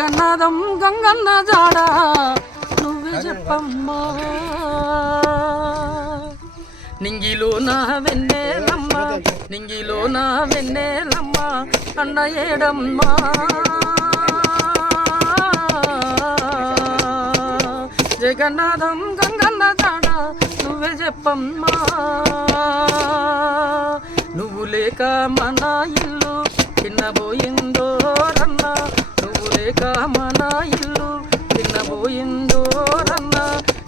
జగన్నాథం గంగన్న జాడ నువ్వే చెప్పమ్మా నింగిలో నా వెన్నెలమ్మ నింగిలో నా వెన్నెలమ్మ అన్న ఏడమ్మా జగన్నాథం గంగన్న జాడ నువ్వే చెప్పమ్మా నువ్వు లేక మన ఇల్లు చిన్నబోయిందో రన్న నువ్వు లేక మన ఇల్లు చిన్నబోయిందో రన్న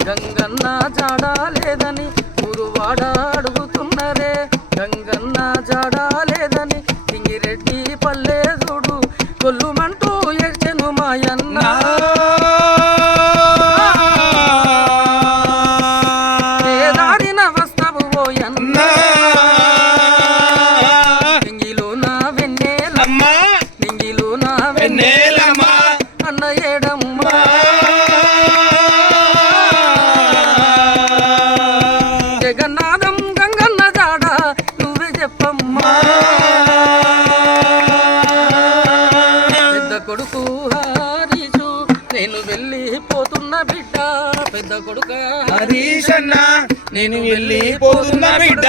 గంగన్న జాడ లేదని ఊరువాడ అడుగుతున్నరే గంగన్న జాడ లేదని సింగిరెడ్డి పల్లె చూడు కొల్లుమంటూ ఎడ్చెను మాయన్న ఏదారిన వస్తావు ఓయన్న నింగిలో నా వెన్నెలమ్మ నింగిలో నా వెన్నెలమ్మ అన్న ఏడమ్మ జగన్నాథం గంగన్న జాడ నువ్వే చెప్పమ్మా పెద్ద కొడుకు హరీషు నేను వెళ్ళిపోతున్న బిడ్డ పెద్ద కొడుకు హరీషన్న నేను వెళ్ళిపోతున్న బిడ్డ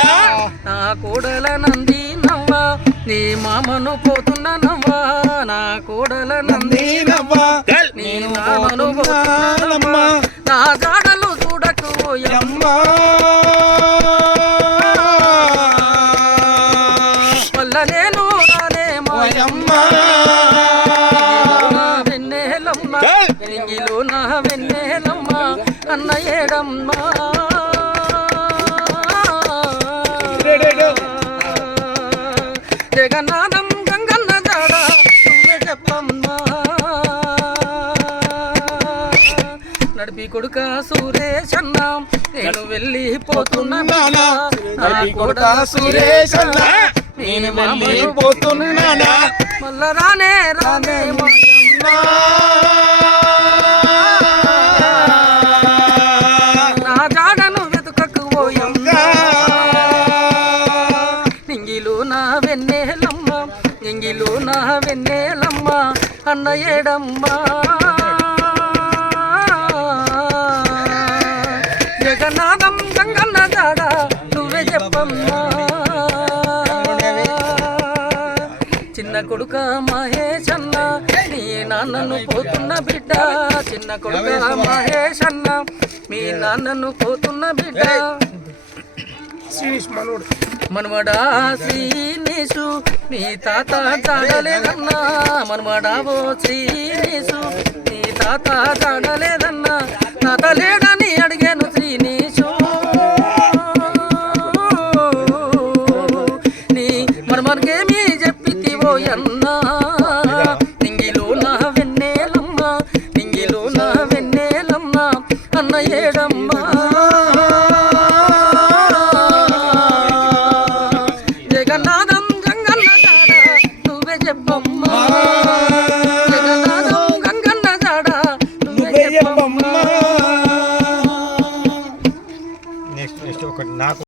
నా కోడల నంది నవ్వ నీ మామను పోతున్న నవ్వ నా కోడల నంది నవ్వ నీ మామను పోతున్న నా జాడలు చూడకు అమ్మా వల్ల నేను రాలేమో అమ్మా వెన్నెలమ్మ నింగిలో నా వెన్నెలమ్మ అన్న ఏడమ్మ జగన్నాథం గంగన్న జాడ నువ్వే చెప్పమ్మా నడిపి కొడుక సురేషన్న నేను వెళ్ళిపోతున్నా కొడుక సురేషన్న నేను వెళ్ళిపోతున్నా మళ్ళా రానే రానే నా జాడను వెతుకకు పోయమ్మా నింగిలో నా వెన్నెలమ్మ నింగిలో నా వెన్నెలమ్మ అన్న ఏడమ్మా జగన్నాథం గంగన్న జాడ నువ్వే చెప్పమ్మా చిన్న కొడుక మహేషన్న నీ నాన్నను పోతున్న బిడ్డ చిన్న కొడుక మహేషన్న మీ నాన్నను పోతున్న బిడ్డ మనవడా శ్రీనిసు నీ తాత జాడలేదన్నా మనవడా ఓ శ్రీనిసు నీ తాత జాడలేదన్నా తాత లేడని అడిగాను శ్రీనిసు నీ మనమనికేమీ చెప్పితివో అన్నా నింగిలో నా వెన్నెలమ్మ నింగిలో నా వెన్నెలమ్మ అన్న ఏడ